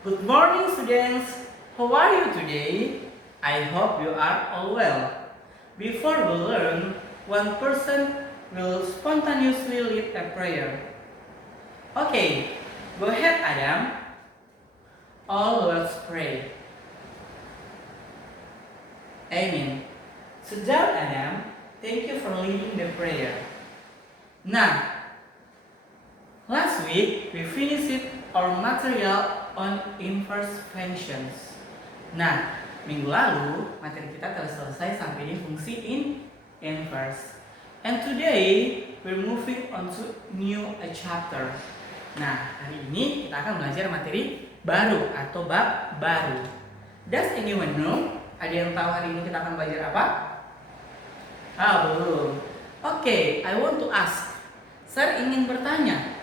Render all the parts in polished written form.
Good morning, students. How are you today? I hope you are all well. Before we learn, one person will spontaneously lead a prayer. Okay, go ahead, Adam. All let's pray. Amen. Sejak Adam, thank you for leading the prayer. Nah, last week we finished our material on inverse functions. Nah, minggu lalu materi kita telah selesai sampai di fungsi inverse. And today we're moving on to new chapter. Nah, hari ini kita akan belajar materi baru atau bab baru. Does anyone know? Ada yang tahu hari ini kita akan belajar apa? Belum. Oke, I want to ask. Saya ingin bertanya.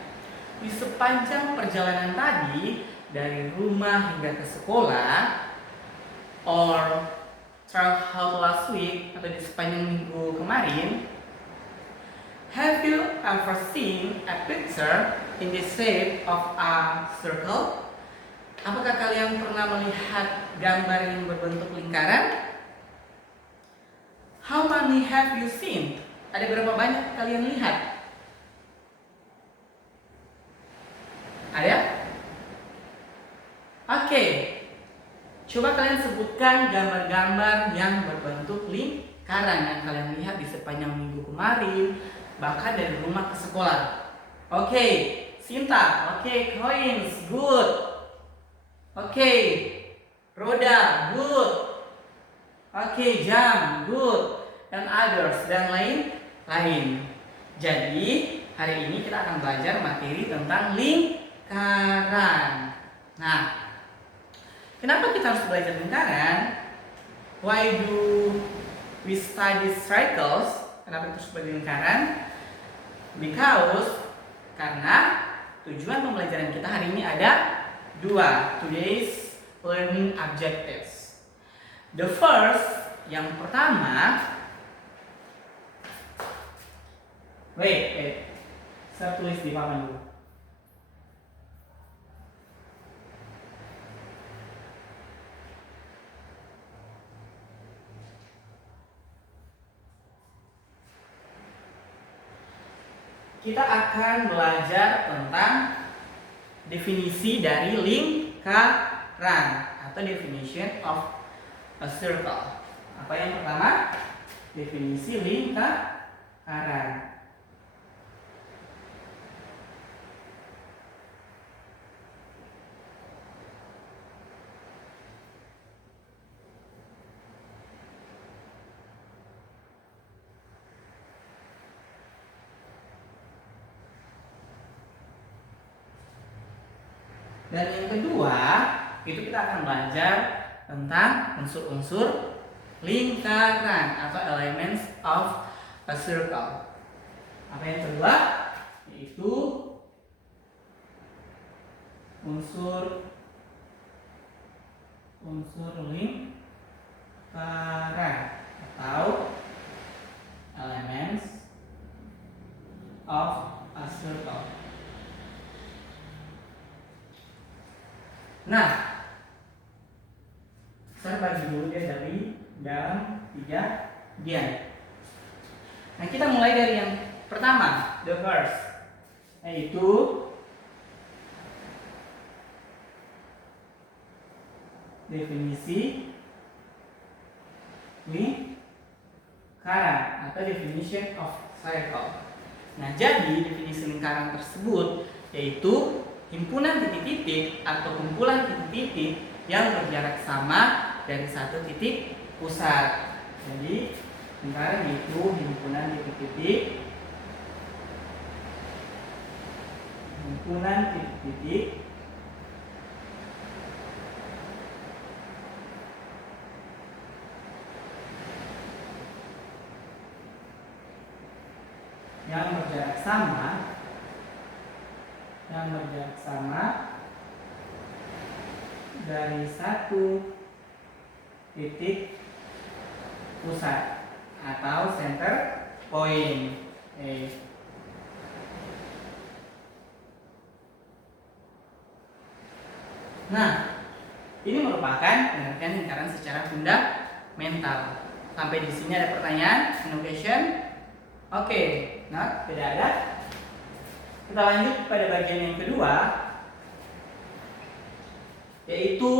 Di sepanjang perjalanan tadi dari rumah hingga ke sekolah, or throughout last week atau di sepanjang minggu kemarin, have you ever seen a picture in the shape of a circle? Apakah kalian pernah melihat gambar yang berbentuk lingkaran? How many have you seen? Ada berapa banyak kalian lihat? Ada? Oke. Coba kalian sebutkan gambar-gambar yang berbentuk lingkaran yang kalian lihat di sepanjang minggu kemarin, bahkan dari rumah ke sekolah. Oke, Sinta. Oke, coins. Good. Oke, roda. Good. Oke, jam. Good. And others. Dan lain-lain. Jadi, hari ini kita akan belajar materi tentang lingkaran. Nah, kenapa kita harus belajar lingkaran? Why do we study circles? Kenapa kita harus belajar lingkaran? Karena tujuan pembelajaran kita hari ini ada dua. Today's learning objectives. The first, yang pertama, wait. Saya tulis di papan dulu. Kita akan belajar tentang definisi dari lingkaran atau definition of a circle. Apa yang pertama? Definisi lingkaran. Dan yang kedua, itu kita akan belajar tentang unsur-unsur lingkaran atau elements of a circle. Apa yang kedua? Yaitu unsur lingkaran atau elements of a circle. Nah, saya bagi dulu dia dari dalam 3 bagian. Nah, kita mulai dari yang pertama, the first, yaitu definisi lingkaran atau definition of circle. Nah, jadi definisi lingkaran tersebut yaitu himpunan titik-titik atau kumpulan titik-titik yang berjarak sama dari satu titik pusat. Jadi lingkaran itu himpunan titik-titik yang berjarak sama dari satu titik pusat atau center point. Nah, ini merupakan pengertian lingkaran secara fundamental. Sampai di sini ada pertanyaan, no question. Oke, nah tidak ada. Kita lanjut pada bagian yang kedua, yaitu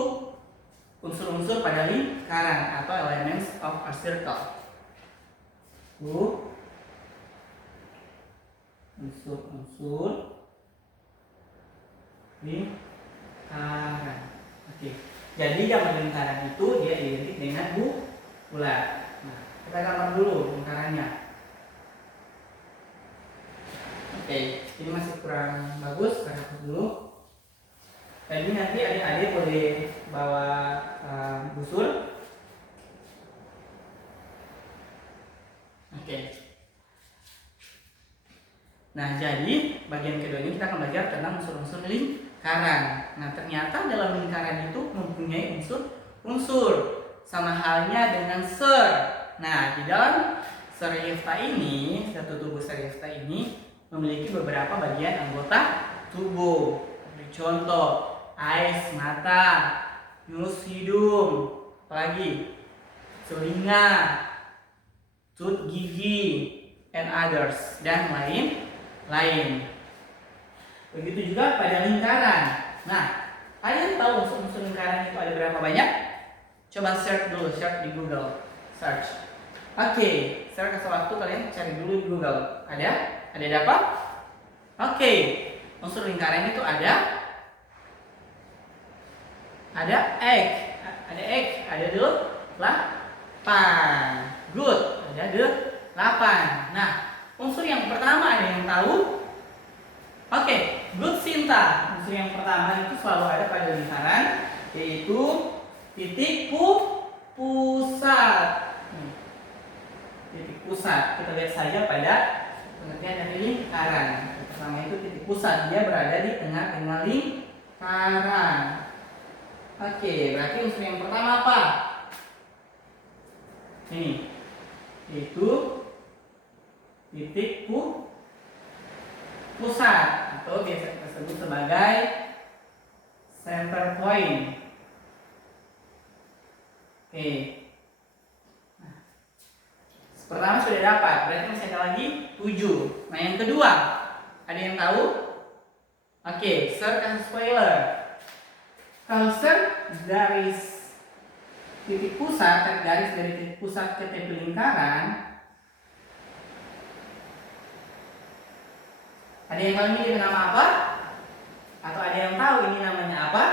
unsur-unsur pada lingkaran atau elements of a circle. Unsur-unsur lingkaran. Oke. Jadi gambar lingkaran itu dia identik dengan bulat. Nah, kita gambar dulu lingkarannya. Oke, ini masih kurang bagus, kita hapus dulu. Jadi nanti adik-adik boleh bawa busur. Oke. Nah, jadi bagian kedua ini kita akan belajar tentang unsur-unsur lingkaran. Nah, ternyata dalam lingkaran itu mempunyai unsur-unsur sama halnya dengan ser. Nah, di dalam seriefta ini, satu tubuh seriefta ini memiliki beberapa bagian anggota tubuh. Contoh, ais, mata, nus, hidung, apalagi telinga, tooth, gigi, and others, dan lain. Begitu juga pada lingkaran. Nah, kalian tahu unsur-unsur lingkaran itu ada berapa banyak? Coba search dulu, search di Google. Search. Oke, saya kasih waktu kalian cari dulu di Google. Ada apa? Oke, unsur lingkaran itu ada egg, ada 8. Good, ada 8. Nah, unsur yang pertama ada yang tahu? Oke, good, Sinta. Unsur yang pertama itu selalu ada pada lingkaran, yaitu titik pusat. Titik pusat. Kita lihat saja pada pengertian dari lingkaran. Pertama itu titik pusat, dia berada di tengah-tengah lingkaran. Oke, berarti unsur yang pertama apa? Ini, yaitu titik pusat atau biasa kita sebut sebagai center point. Oke. Nah, pertama sudah dapat, berarti masih ada lagi 7. Nah, yang kedua, ada yang tahu? Oke, ser kasih spoiler. Kalau ser garis titik pusat, garis dari titik pusat ke tepi lingkaran, ada yang tahu ini nama apa? Atau ada yang tahu ini namanya apa?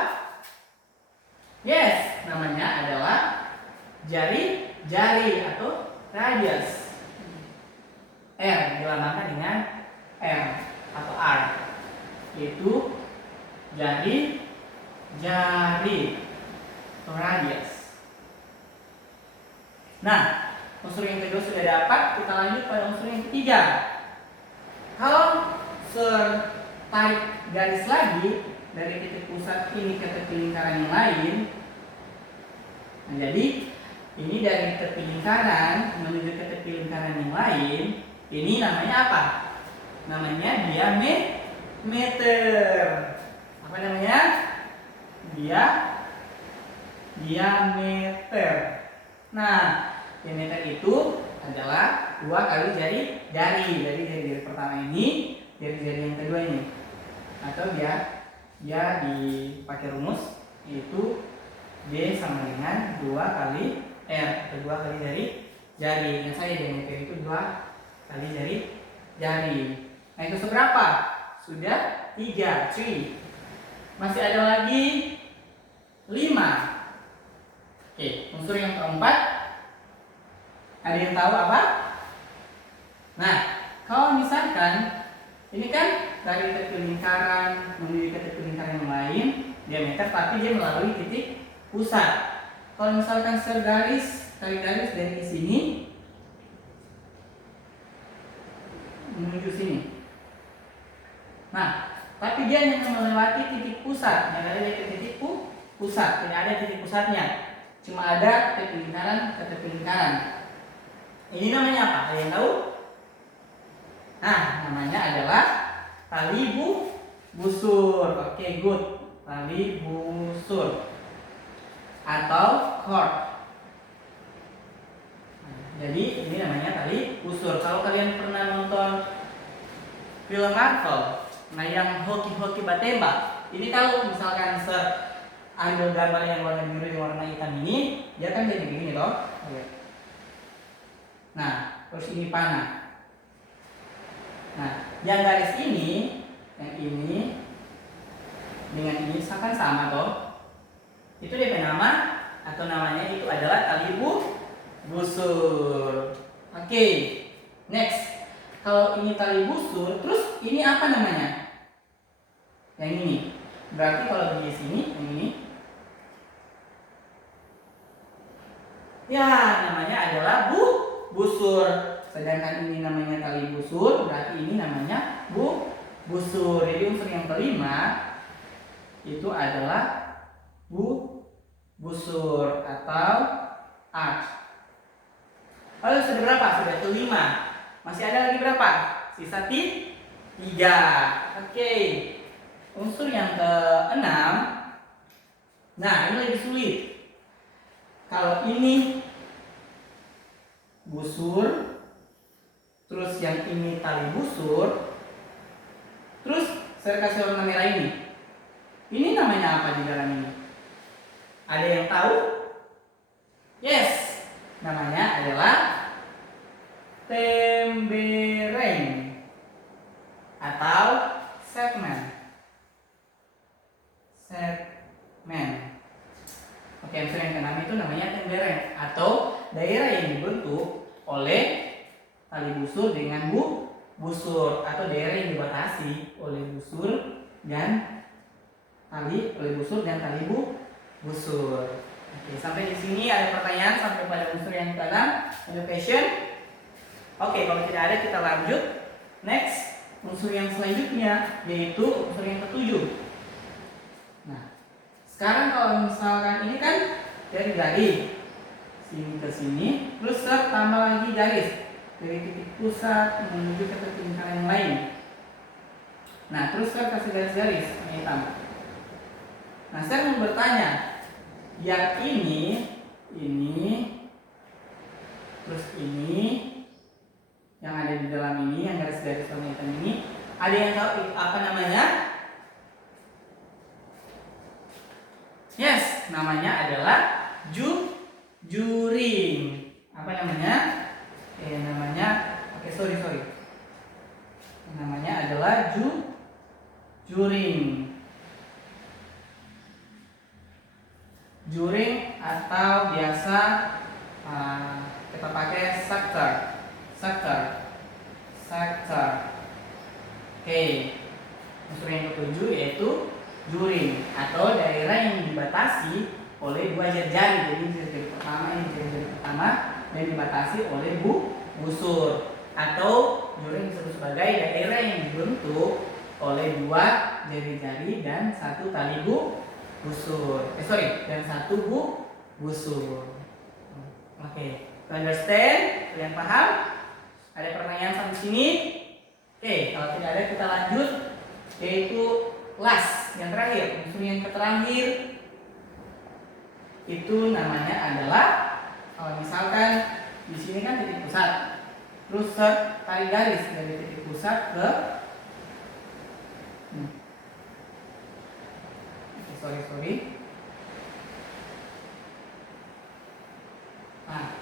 Yes, namanya adalah jari atau radius. R dilambangkan dengan R atau R, yaitu jari atau radius. Nah, unsur yang kedua sudah dapat, kita lanjut pada unsur yang ketiga. Kalau tarik garis lagi dari titik pusat ini ke tepi lingkaran yang lain, nah, jadi ini dari tepi lingkaran menuju ke tepi lingkaran yang lain, ini namanya apa? Namanya diameter. Apa namanya? Diameter. Nah, diameter itu adalah 2 kali jari. Dari pertama ini, jari yang kedua ini. Atau dia dipakai rumus, yaitu D sama dengan 2 kali R atau 2 kali jari. Ingat saya diameter itu 2 kali jari. Nah, itu seberapa? Sudah 3. Masih ada lagi 5. Oke, unsur yang keempat, ada yang tahu apa? Nah, kalau misalkan ini kan dari tepi lingkaran menuju ke tepi lingkaran yang lain, diameter, tapi dia melalui titik pusat. Kalau misalkan tarik garis dari sini menuju sini. Nah, tapi dia hanya melewati titik pusat, yang ada di titik pusat, tidak ada titik pusatnya, cuma ada tepi lingkaran ke tepi lingkaran. Ini namanya apa? Ada yang tahu? Nah, namanya adalah tali busur. Oke, good. tali busur atau cord. Jadi ini namanya tali busur. Kalau kalian pernah nonton film Marvel, nah yang hoki-hoki batembak, ini kalau misalkan ambil gambar yang warna biru yang warna hitam ini, dia kan jadi begini loh. Nah, terus ini panah. Nah, yang garis ini, yang ini dengan ini kan sama toh. Itu dia nama atau namanya itu adalah tali busur. Oke. Next. Kalau ini tali busur, terus ini apa namanya? Yang ini. Berarti kalau di sini yang ini ya namanya adalah busur. Sedangkan ini namanya tali busur, berarti ini namanya busur. Jadi unsur yang kelima itu adalah busur atau arch. Lalu sudah berapa? Sudah kelima. Masih ada lagi berapa? Sisa 3. Oke. Unsur yang keenam. Nah, ini lebih sulit. Kalau ini busur, terus yang ini tali busur, terus saya kasih warna merah ini. Ini namanya apa di dalam ini? Ada yang tahu? Yes, namanya adalah tembereng atau segmen. Oke, unsur yang keenam itu namanya tembereng atau daerah yang dibentuk oleh tali busur dengan busur atau daerah yang dibatasi oleh busur dan tali busur. Oke, sampai di sini ada pertanyaan sampai pada unsur yang keenam, education. Oke, kalau tidak ada kita lanjut. Next, unsur yang selanjutnya yaitu unsur yang ketujuh. Nah, sekarang kalau misalkan ini kan dari sini ke sini, terus tambah lagi garis dari titik pusat menuju ke titik lingkaran yang lain. Nah, terus saya kasih garis-garis hitam. Nah, saya mau bertanya, yang ini, terus ini, yang ada di dalam ini, yang garis-garis warna hitam ini, ada yang tahu apa namanya? Yes, namanya adalah juring. Apa namanya? Sorry. Namanya adalah juring. Juring atau biasa kita pakai sector. Oke. Unsur yang ketujuh yaitu juring atau daerah yang dibatasi oleh dua jari. Jadi jari pertama dan dibatasi oleh busur, atau juring disebut sebagai daerah yang dibentuk oleh dua jari-jari dan satu tali busur. Dan satu busur. Oke, understand? Kalian paham? Ada pertanyaan sampai sini? Oke, kalau tidak ada kita lanjut, yaitu last, yang terakhir, unsur yang terakhir itu namanya adalah, kalau misalkan di sini kan titik pusat, terus tarik garis dari titik pusat ke sorry. Nah,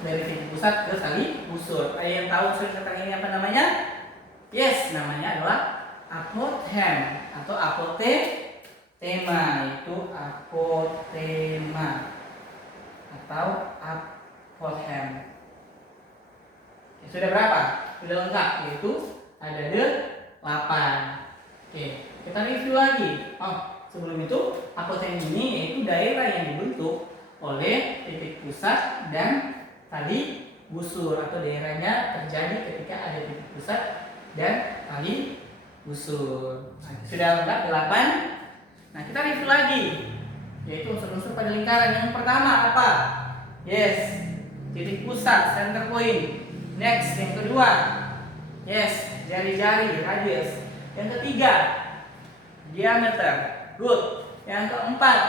dari titik pusat ke tali busur. Ada yang tahu unsur yang ini apa namanya? Yes, namanya adalah apotheme atau apotema. Itu apotema atau apotheme. Sudah berapa? Sudah lengkap, yaitu ada 8. Oke, kita review lagi. Sebelum itu, apotheme ini yaitu daerah yang dibentuk oleh titik pusat dan tali busur, atau daerahnya terjadi ketika ada titik pusat dan tali busur. Sudah lengkap 8. Nah, kita review lagi, yaitu unsur-unsur pada lingkaran. Yang pertama apa? Yes, titik pusat, center point. Next, yang kedua, yes, jari-jari, radius. Yang ketiga, diameter. Good. Yang keempat.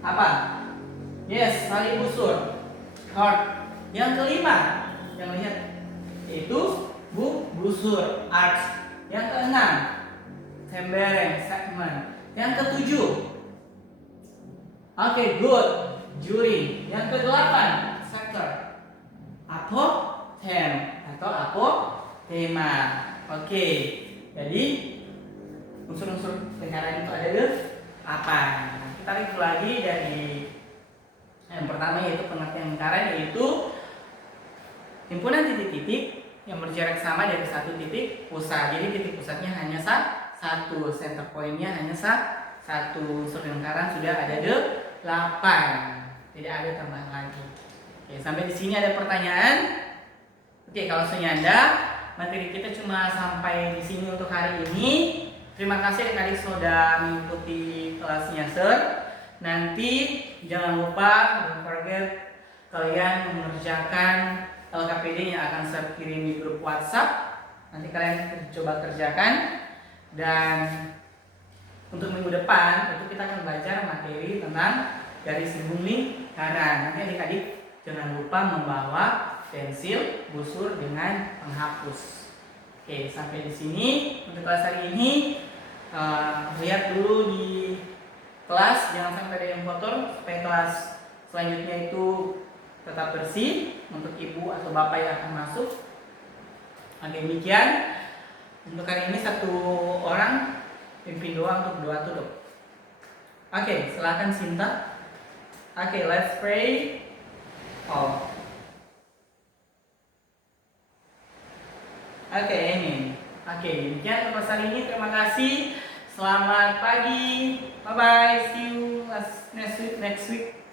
Apa? Yes, tali busur. Hard. Yang kelima, yang lihat itu busur, arch. Yang keenam, tembereng, segment. Yang ketujuh, oke, good, juri. Yang kedelapan, sector, apotem atau apotema. Oke, jadi unsur-unsur lingkaran itu ada apa? Kita review lagi dari yang pertama, yaitu pengertian lingkaran, yaitu himpunan titik-titik yang berjarak sama dari satu titik pusat. Jadi titik pusatnya hanya satu, center point-nya hanya satu. Unsur lingkaran sudah ada 8, tidak ada tambahan lagi. Oke, sampai di sini ada pertanyaan? Oke, kalau senyanda materi kita cuma sampai di sini untuk hari ini. Terima kasih adik-adik sudah mengikuti kelasnya Sir. Nanti jangan lupa, don't forget, kalian mengerjakan LKPD yang akan saya kirim di grup WhatsApp. Nanti kalian coba kerjakan. Dan untuk minggu depan itu kita akan belajar materi tentang garis hubung lingkaran. Nanti adik-adik jangan lupa membawa pensil, busur dengan penghapus. Oke, sampai di sini untuk kelas hari ini. Lihat dulu di kelas, jangan sampai ada yang kotor, supaya kelas selanjutnya itu tetap bersih untuk ibu atau bapak yang akan masuk. Oke, demikian untuk hari ini, satu orang pimpin doa untuk doa tutup. Oke, silakan Sinta. Oke, let's pray. Oke, amin. Oke, demikian untuk hari ini. Terima kasih. Selamat pagi. Bye bye. See you next week.